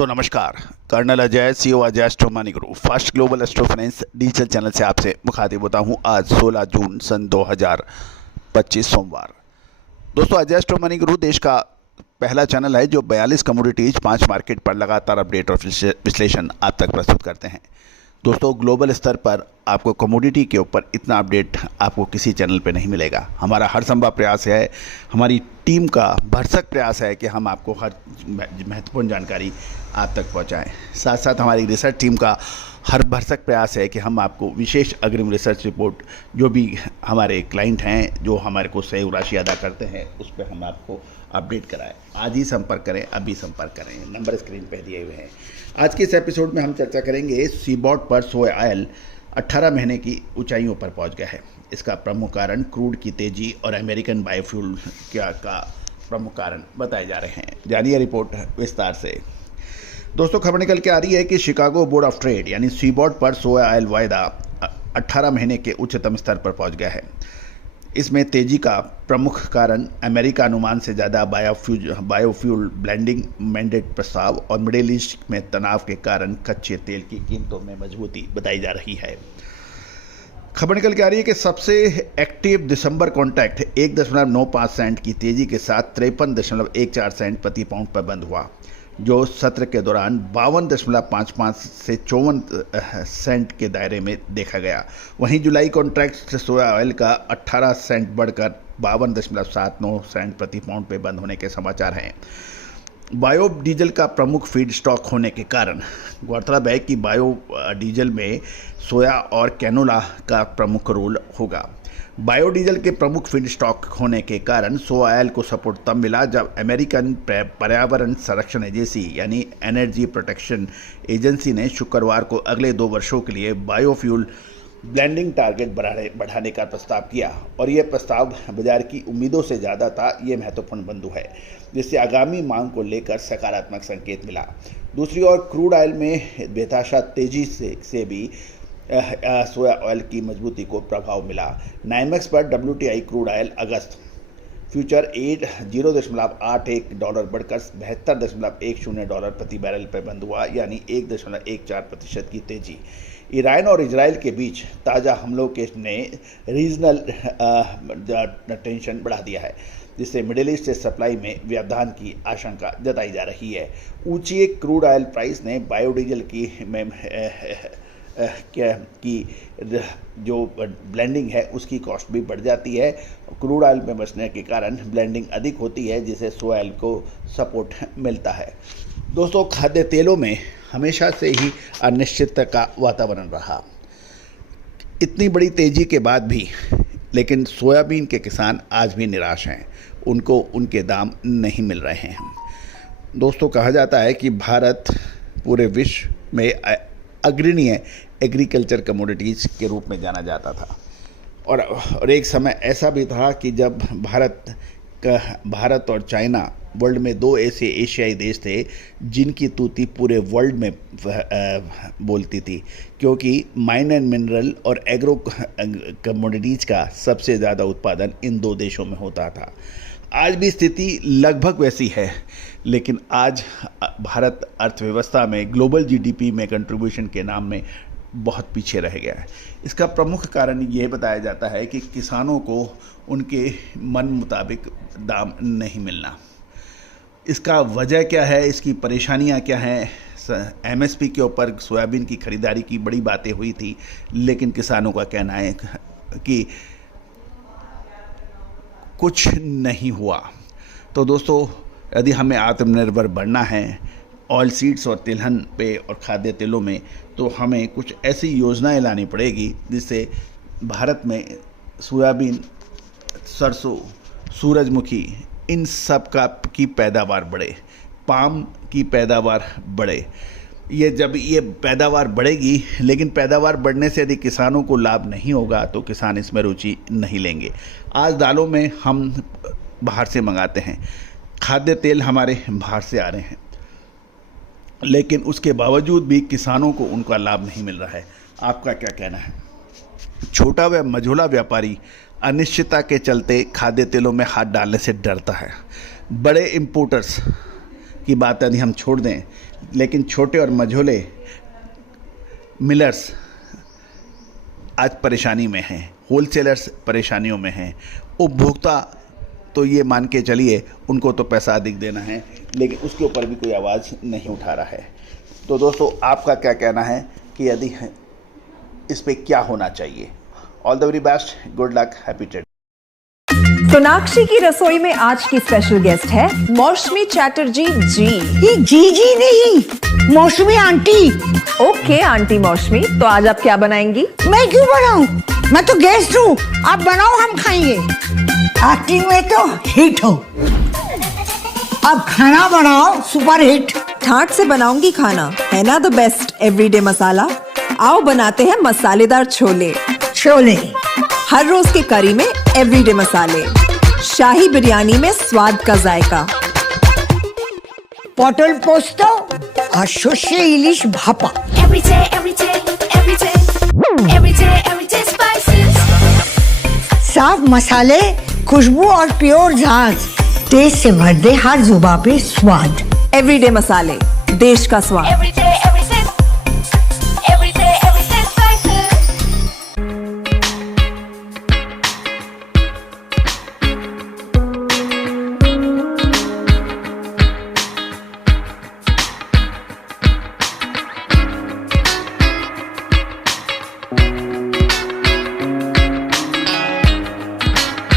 दोस्तों नमस्कार। Colonel Ajay CEO Ajay astro money Guru first global astro finance digital channel से आपसे मुखातिब होता हूं। आज 16 जून सन 2025 सोमवार। दोस्तों अजय एस्ट्रो मनी गुरु देश का पहला चैनल है जो 42 कमोडिटीज 5 मार्केट पर लगातार अपडेट और विश्लेषण आप तक प्रस्तुत करते हैं। दोस्तों ग्लोबल स्तर पर आपको कमोडिटी के ऊपर इतना अपडेट आपको किसी चैनल पे नहीं मिलेगा। हमारा हर संभव प्रयास है, हमारी टीम का भरसक प्रयास है कि हम आपको हर महत्वपूर्ण जानकारी आप तक पहुंचाएं। साथ साथ हमारी रिसर्च टीम का हर भरसक प्रयास है कि हम आपको विशेष अग्रिम रिसर्च रिपोर्ट जो भी हमारे क्लाइंट हैं जो हमारे को सहयोग राशि अदा करते हैं उस पर हम आपको अपडेट कराएं। आज ही संपर्क करें, अभी संपर्क करें, नंबर स्क्रीन पर दिए हुए हैं। आज के इस एपिसोड में हम चर्चा करेंगे सीबॉट पर सोया ऑयल 18 महीने की ऊंचाइयों पर पहुंच गया है। इसका प्रमुख कारण क्रूड की तेजी और अमेरिकन बायोफ्यूल का प्रमुख कारण बताए जा रहे हैं। जानिए रिपोर्ट विस्तार से। दोस्तों खबर निकल के आ रही है कि शिकागो बोर्ड ऑफ ट्रेड यानी सीबॉट पर सोया ऑयल वायदा 18 महीने के उच्चतम स्तर पर पहुंच गया है। इसमें तेजी का प्रमुख कारण अमेरिका अनुमान से ज़्यादा बायोफ्यूल ब्लेंडिंग मैंडेट प्रस्ताव और मिडिल ईस्ट में तनाव के कारण कच्चे तेल की कीमतों में मजबूती बताई जा रही है। खबर निकल के आ रही है कि सबसे एक्टिव दिसंबर कॉन्ट्रैक्ट 1.95 सेंट की तेजी के साथ 53.14 सेंट प्रति पाउंड पर बंद हुआ, जो सत्र के दौरान 52.55 से 54 सेंट के दायरे में देखा गया। वहीं जुलाई कॉन्ट्रैक्ट सोया ऑयल का 18 सेंट बढ़कर 52.79 सेंट प्रति पाउंड पे बंद होने के समाचार हैं। बायो डीजल का प्रमुख फीड स्टॉक होने के कारण गौरतलब है कि बायो डीजल में सोया और कैनोला का प्रमुख रोल होगा। बायोडीजल के प्रमुख फीड स्टॉक होने के कारण सोया ऑयल को सपोर्ट तब मिला जब अमेरिकन पर्यावरण संरक्षण एजेंसी यानी एनर्जी प्रोटेक्शन एजेंसी ने शुक्रवार को अगले 2 वर्षों के लिए बायोफ्यूल ब्लेंडिंग टारगेट बढ़ाने का प्रस्ताव किया और यह प्रस्ताव बाजार की उम्मीदों से ज़्यादा था। ये महत्वपूर्ण बिंदु है जिससे आगामी मांग को लेकर सकारात्मक संकेत मिला। दूसरी ओर क्रूड ऑयल में बेतहाशा तेजी से भी सोया ऑयल की मजबूती को प्रभाव मिला। नाइमेक्स पर WTI क्रूड ऑयल अगस्त फ्यूचर $0.81 बढ़कर $72.10 प्रति बैरल पर बंद हुआ, यानी 1.14% की तेजी। ईरान और इजराइल के बीच ताज़ा हमलों के ने रीजनल टेंशन बढ़ा दिया है, जिससे मिडिल ईस्ट से सप्लाई में व्यवधान की आशंका जताई जा रही है। ऊंची क्रूड ऑयल प्राइस ने बायोडीजल की जो ब्लेंडिंग है उसकी कॉस्ट भी बढ़ जाती है। क्रूड ऑयल में बचने के कारण ब्लेंडिंग अधिक होती है जिससे सोया ऑयल को सपोर्ट मिलता है। दोस्तों खाद्य तेलों में हमेशा से ही अनिश्चितता का वातावरण रहा। इतनी बड़ी तेजी के बाद भी लेकिन सोयाबीन के किसान आज भी निराश हैं, उनको उनके दाम नहीं मिल रहे हैं। दोस्तों कहा जाता है कि भारत पूरे विश्व में अग्रणी एग्रीकल्चर कमोडिटीज़ के रूप में जाना जाता था और एक समय ऐसा भी था कि जब भारत और चाइना वर्ल्ड में 2 ऐसे एशियाई देश थे जिनकी तूती पूरे वर्ल्ड में बोलती थी, क्योंकि माइन एंड मिनरल और एग्रो कमोडिटीज़ का सबसे ज़्यादा उत्पादन इन 2 देशों में होता था। आज भी स्थिति लगभग वैसी है, लेकिन आज भारत अर्थव्यवस्था में ग्लोबल GDP में कंट्रीब्यूशन के नाम में बहुत पीछे रह गया है। इसका प्रमुख कारण यह बताया जाता है कि किसानों को उनके मन मुताबिक दाम नहीं मिलना। इसका वजह क्या है, इसकी परेशानियां क्या हैं? MSP के ऊपर सोयाबीन की खरीदारी की बड़ी बातें हुई थी, लेकिन किसानों का कहना है कि कुछ नहीं हुआ। तो दोस्तों यदि हमें आत्मनिर्भर बनना है ऑयल सीड्स और तिलहन पे और खाद्य तेलों में, तो हमें कुछ ऐसी योजनाएं लानी पड़ेगी जिससे भारत में सोयाबीन, सरसों, सूरजमुखी इन सब की पैदावार बढ़े, पाम की पैदावार बढ़े। जब ये पैदावार बढ़ेगी, लेकिन पैदावार बढ़ने से यदि किसानों को लाभ नहीं होगा तो किसान इसमें रुचि नहीं लेंगे। आज दालों में हम बाहर से मंगाते हैं, खाद्य तेल हमारे बाहर से आ रहे हैं, लेकिन उसके बावजूद भी किसानों को उनका लाभ नहीं मिल रहा है। आपका क्या कहना है? छोटा व मझोला व्यापारी अनिश्चितता के चलते खाद्य तेलों में हाथ डालने से डरता है। बड़े इंपोर्टर्स की बात यदि हम छोड़ दें, लेकिन छोटे और मझोले मिलर्स आज परेशानी में हैं, होलसेलर्स परेशानियों में हैं, उपभोक्ता तो ये मान के चलिए उनको तो पैसा अधिक देना है, लेकिन उसके ऊपर भी कोई आवाज़ नहीं उठा रहा है। तो दोस्तों, आपका क्या कहना है कि यदि इस पे क्या होना चाहिए? All the very best, good luck, happy trade. Sonakshi की रसोई में आज की स्पेशल गेस्ट है मौसमी चैटर्जी जी। ये जी नहीं, मौसमी आंटी। ओके आंटी मौसमी, तो आज आप क्या बनाएंगी? मैं क्यों बनाऊं? मैं तो गेस्ट हूँ, आप बनाओ, हम खाएंगे। एक्टिंग में तो हिट हो, अब खाना बनाओ सुपर हिट। ठाट से बनाऊंगी खाना, है ना द बेस्ट एवरीडे मसाला। आओ बनाते हैं मसालेदार छोले। छोले हर रोज की करी में एवरीडे मसाले, शाही बिरयानी में स्वाद का जायका। পটল পোস্ত আর সর্ষে ইলিশ ভাপা। Every day spices. साफ मसाले, खुशबू और प्योर झांझ, टेस्ट से भर दे हर जुबान पे स्वाद। एवरीडे मसाले, देश का स्वाद।